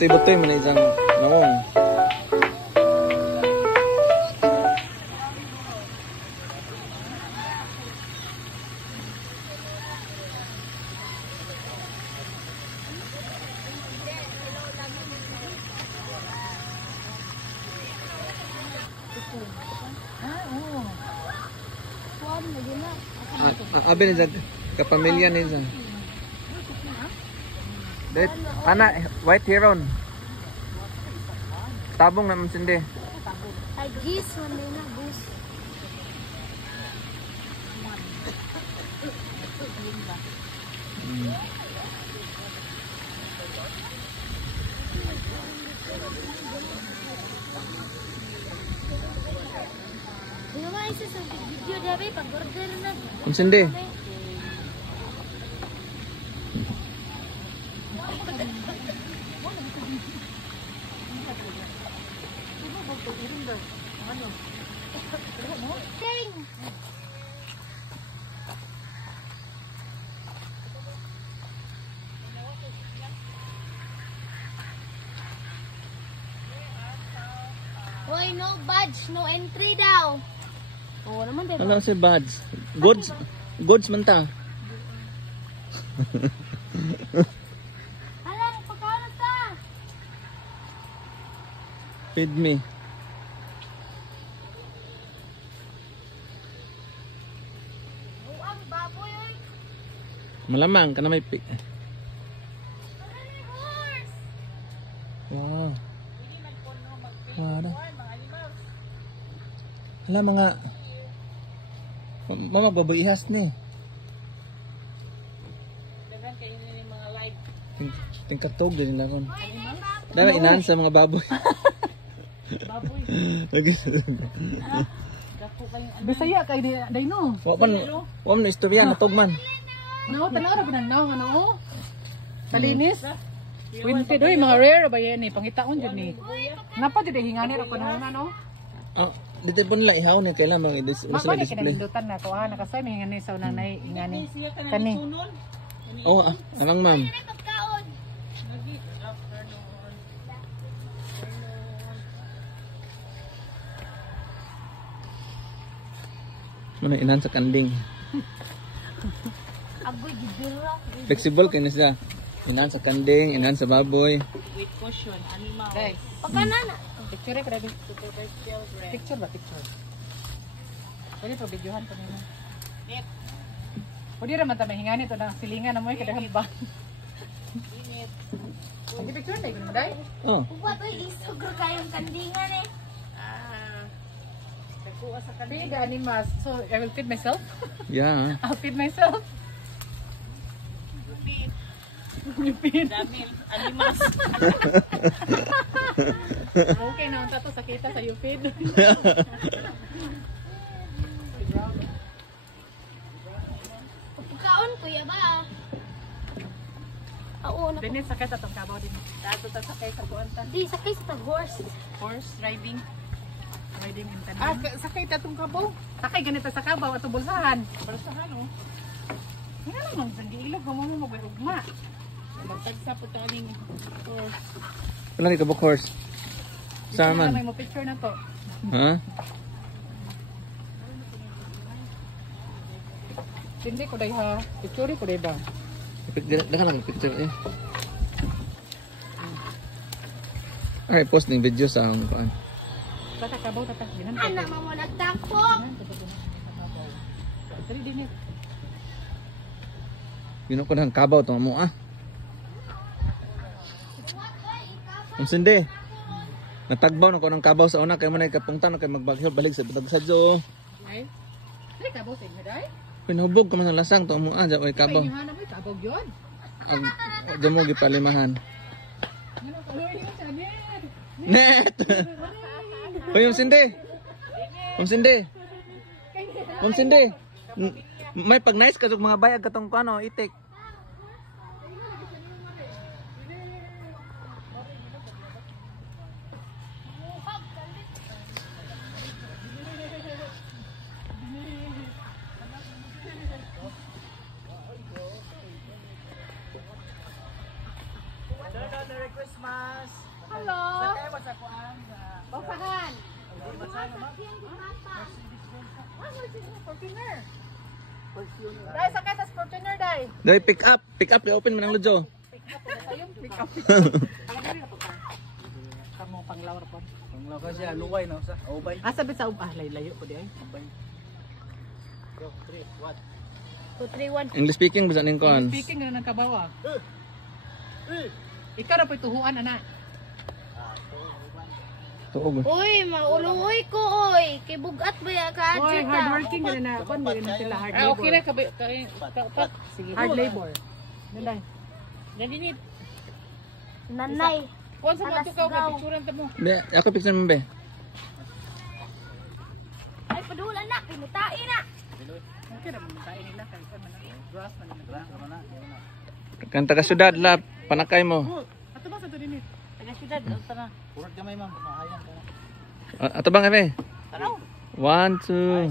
Butoy-butoy man isang naong. Abi ni jag kapamilya ni sa. Det ana white heron. Tabong na sindi. Ay gis man na bus. Isa sa video dabi pag-order na. Sindi. Hoy, no badge, no entry daw. Oo naman diba? Ano si Buds? Goods man ta. Alam, pagkano ta? Feed me. Ang baboy oy. Malamang ka na may pick. Horse. Wow. Wow. Hala mga mama babaihas ni. Dagan kay ini mga live. Tingkatog din nila kon. Dala inahan sa mga baboy. Baboy. Lagi. Dako kayong Bisaya kay day no. Wa man istorya natog man. No, tanaw ra binanaw ano. Salinis. Winti doy mga rare ba yan ni pangitaon jud ni. Napa jud hingani ra panahon no. Oh, dito po nila ihaw ni kailan bang Mako ni display. kinahindutan na ko nakasay may hingani sa unanay hingani. siya ka na Kani. sunon. Oh, anong ma'am? Pagkaon. Lagi afternoon. Mana inahan sa kanding. Agoy gidira. Flexible kay na siya. Inahan sa kanding, inahan sa baboy. With caution, animal. Day. Pagkanana. Picture ka dai. Super children. Picture ba picture? Pwede pa videohan pa nila. Net. Pwede ra man ta may hingani to na silingan na mo kadahan ba. Init. Sige picture dai kun dai. Oh, Uwa to isugro kayong kandingan eh. Dako sa kanila. Big animals. So I will feed myself. yeah. I'll feed myself. You feed. Dami animals. Okay na unta to sakita sa you feed. Pagkaon kuya ba? Oo na. Dinis sakay sa tong kabaw din. Dato ta sakay sa kuanta. Di sakay sa horse. Horse riding. Riding in tanan. Sakay ta tong kabaw. Sakay ganito sa kabaw at bulsahan. Barasahan oh. Nga naman sa giilog mo mo magugma. Magtagsa po taling horse. Wala ni kabuk horse. Saan man? May mo picture na to. Ha? Hindi ko dai ha. Picture ko dai ba? Dakan lang picture eh. Ay, post ng video sa akong paan. Tata kabaw tata. Ginan ko. Anak mo nagtakpok. Dali din eh. Yun ko ng kabaw to mo ah. Ang sindi. Natagbaw na ko ng kabaw sa una kay man ay kapungtan kay magbagyo balik sa pagsadyo. Ay. Dali kabaw sa inyo dai. Pinahubog ka man sa lasang to mo ah, ay kabaw. Inyo hanap ay kabaw gyud. Ag mo gipalimahan. Ano ka hoy sa Net. Hoy, yung sindi. Yung sindi. Yung sindi. May pag nice ka mga bayag katong kano itik. Merry Christmas. Dai, sakay sa Fortuner, dai. Dai, pick up. Pick up. I-open mo ng Lujo. Kamu panglawar po. Panglaw ka siya, luway na sa ubay. Asa bit sa layo po di ay. Ubay. 3, what? 231. English speaking, bisa ning kon. Speaking na ng kabawa. Ikaw na po tuhuan, anak. Tuog. Uy, mauluoy ko, oy. Kay bugat ba ya ka? Oy, hardworking gani na. Kon gani na sila hard labor. Okay na kaupat. Sige. Hard labor. Nanday. Naginit. Nanay. Kuan sa mga Alas tukaw daw. ka picturean ta mo. Be, ako picture mo be. Ay, padulan na. Pinutain na. Okay na mamatay nila kay kan man. Grass man nila. Kan taga syudad la panakay mo. Ato ba sa to dinit? Taga syudad tara. Purot kamay ma'am, maayan ka na. Ato bang ebe? Taraw. 1 2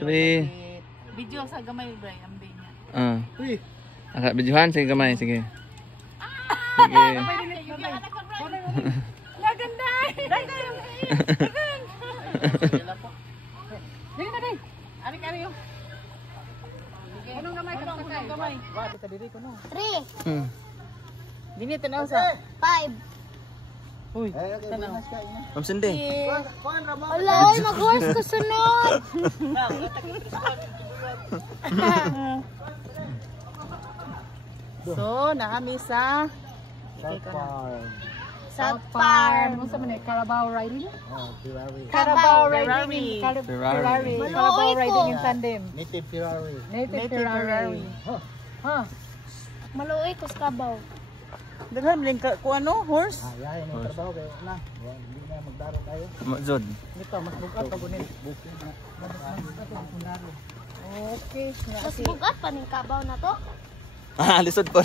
3. Video sa gamay bray ambe niya. Ah. Uy, Aka bijuhan sige gamay sige. Sige. Naganda. Dai. Dili na dai. Ari yo. Anong gamay ka sakay? Gamay. Wa kita diri ko no. 3, Hmm. Dinit na sa. 5. Uy, tanaw. Ma'am Cindy. Ala, oy, mag-horse ka sunod. So, nakami sa South Farm. Ano sa man Carabao riding? Oh, Ferrari. Carabao Ferrari. riding in Ferrari. Ferrari. Maloy Carabao ko. riding in tandem. Native Ferrari. Native Ferrari. Ha? Maluoy ko sa kabaw. Daghan rin ka ko ano, horse? Ah, yahin yung trabaho kayo na. Yan, hindi na magdaro tayo. Mazod. Dito mas bugat pa gunin. Booking na. Okay. Mas bugat pa ning kabaw na to. Ah, lisod po.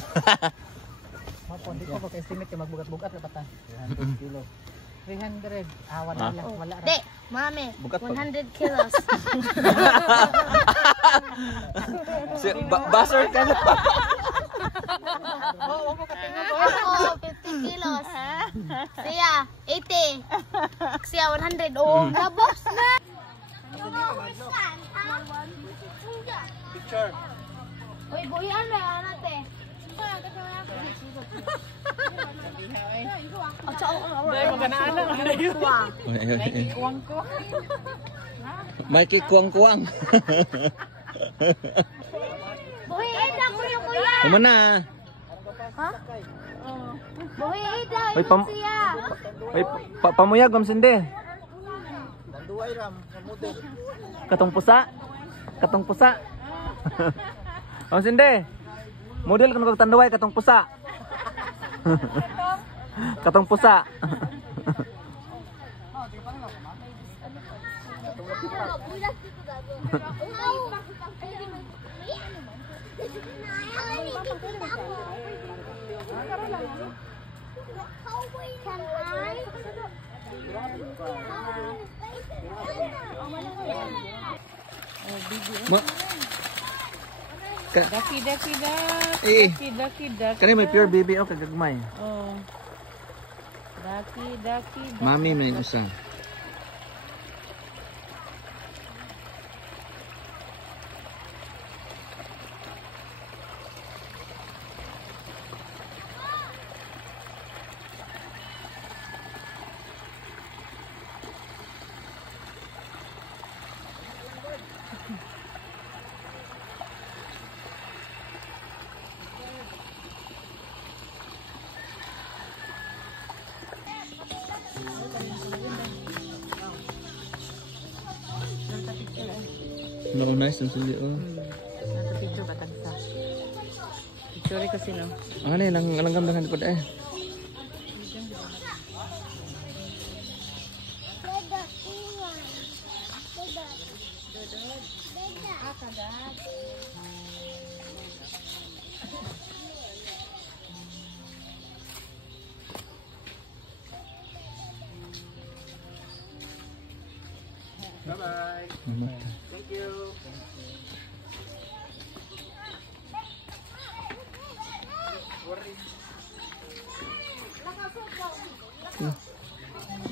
Mapon dito ko estimate yung magbugat-bugat na bata. 300 kilo. 300. Ah, wala lang, wala ra. De, mami, Bugat pa. 100 kilos. Buzzer ka na. Oo, ako katingin ko. Ako, 50 kilos. Siya, 80. Siya, 100. Oh, labos na. Picture. Uy, buhian na yan natin. Dai maganaan na. Kuwang. Mikey kuwang-kuwang. Buhiin na ko yung kuya. Tama na. Ha? Buhiin na Uy, yung siya. Uy, pamuyag Ma'am Cindy. Danduay ram, kamutin. Katong pusa. Katong pusa. Ma'am Cindy. Model kan tanduay katong pusa. Katong pusa. Ma Daki. Eh. Daki. Kani may pure baby o kagagmay. Oh. Daki. Mami may usa. No, nice and sindi oh. Nasa picture batang sa. Picture kasi no. Ano lang langgam dengan pada eh. Bye-bye. Thank you.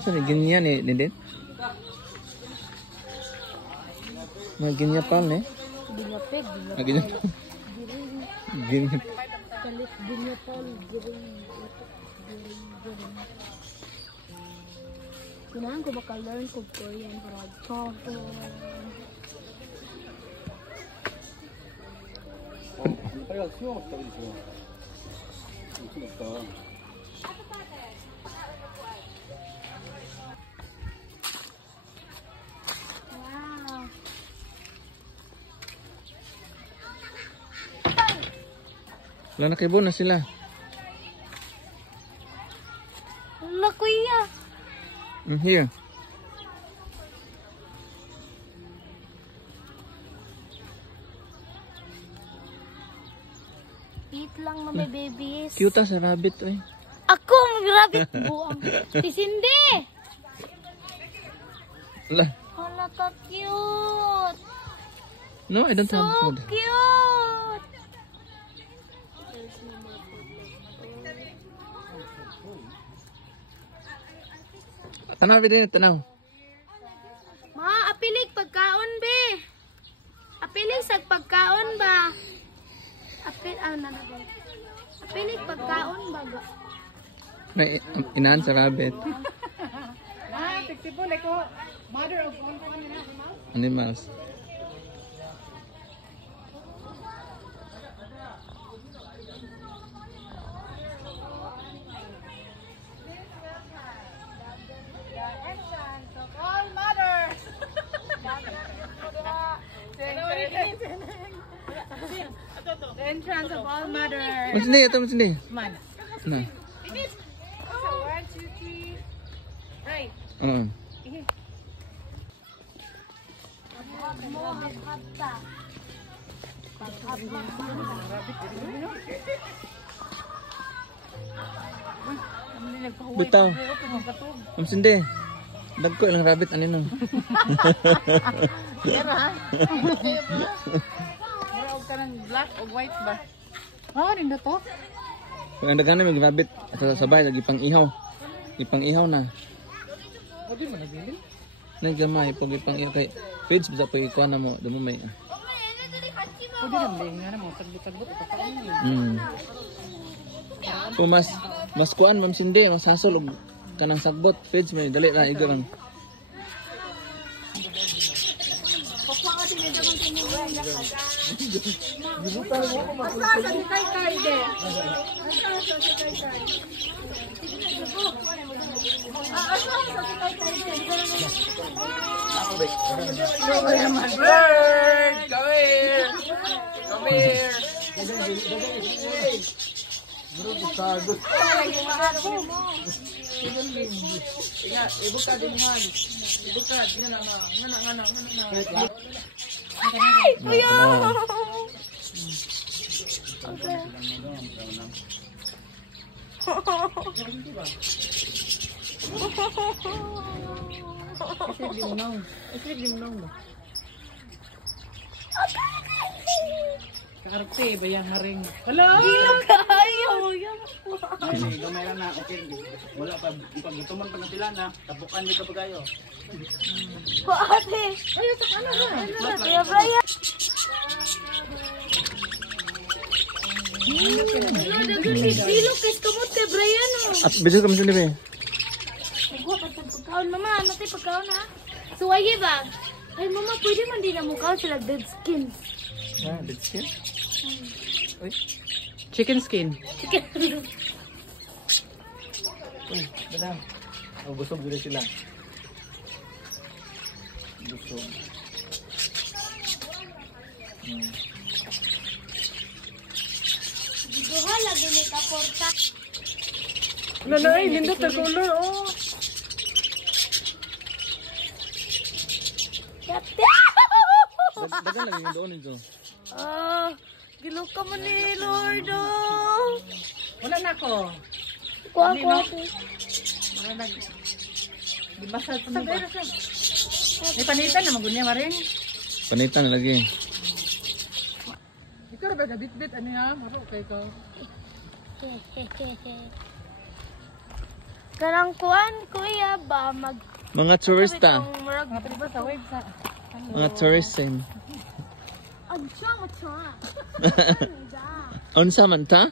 Saan ganyan eh, din? Maginyapal eh. Binyapid, Maginyapal. Ginyap. kalit, binyapal, giring. Kailangan ko maka-learn ko Korean para todo. Wow. Wala na kay Bon na sila. Wala kuya. Here. Eat lang mami babies. Cute sa rabbit oy. Ako ang rabbit buang. Si Cindy. Wala. Hala ka cute. No, I don't So have food. cute. Tanaw din tanaw. Ma, apilig pagkaon be. Apilig sa pagkaon ba? Apilig pagkaon ba? May inahan sa rabbit. Ah, tiksipon ko. Mother of all Animals. all mothers. The entrance of all mothers. Masindi ito masindi. Man. Na. So 1, 2, 3. Right. Oo. Bitaw. Masindi. Dagko ilang rabbit ani no. Mura ka ng black o white ba? Oh, nindo to. Kung ang daghan may rabbit sa sabay lagi pang ihaw. Ipang ihaw na. O di mo nabili? Naggamay pag ipang ihaw kay feeds bisa pa ikuha na mo damo may. O di nabili nga na mo tagbot-tagbot ito. Kung mas kuan ma'am Cindy, mas hasol og kanang sagbot feeds may dali ra igang. Karte bayang haring. Hello. Gamay lang na, okay. Wala pa, ipagituman pa na sila na, tapukan nito pa kayo. Ate. Ay, sa ano na? Kuya Brian. Silo kes kamot kay Brian oh. At bisu ka Cindy be. Nagwa pa pagkaon mama, ano tayo pagkaon ha? Suwaye ba? Ay mama, pwede man din na mukha sila dead skins. Ah, dead skin. Oy. Chicken skin. Uy, dadang. Oh, busog dili sila. Busog. Duha lagi ni kaporta. Nanay, nindot na color oh. Dagan lagi yung doon ito. Ah, giluka man ni Lord oh. Wala na ko. Kuha. Wala na. Di ba sa tumba? May panitan na magunya maring. Panitan na lagi. Ikaw ba bit-bit ano ya? Maro kay ko. Karang kuan kuya ba mag Mga turista. itong murag Mga ba sa wave sa Mga tourism. Ang chong chong. Unsa man ta?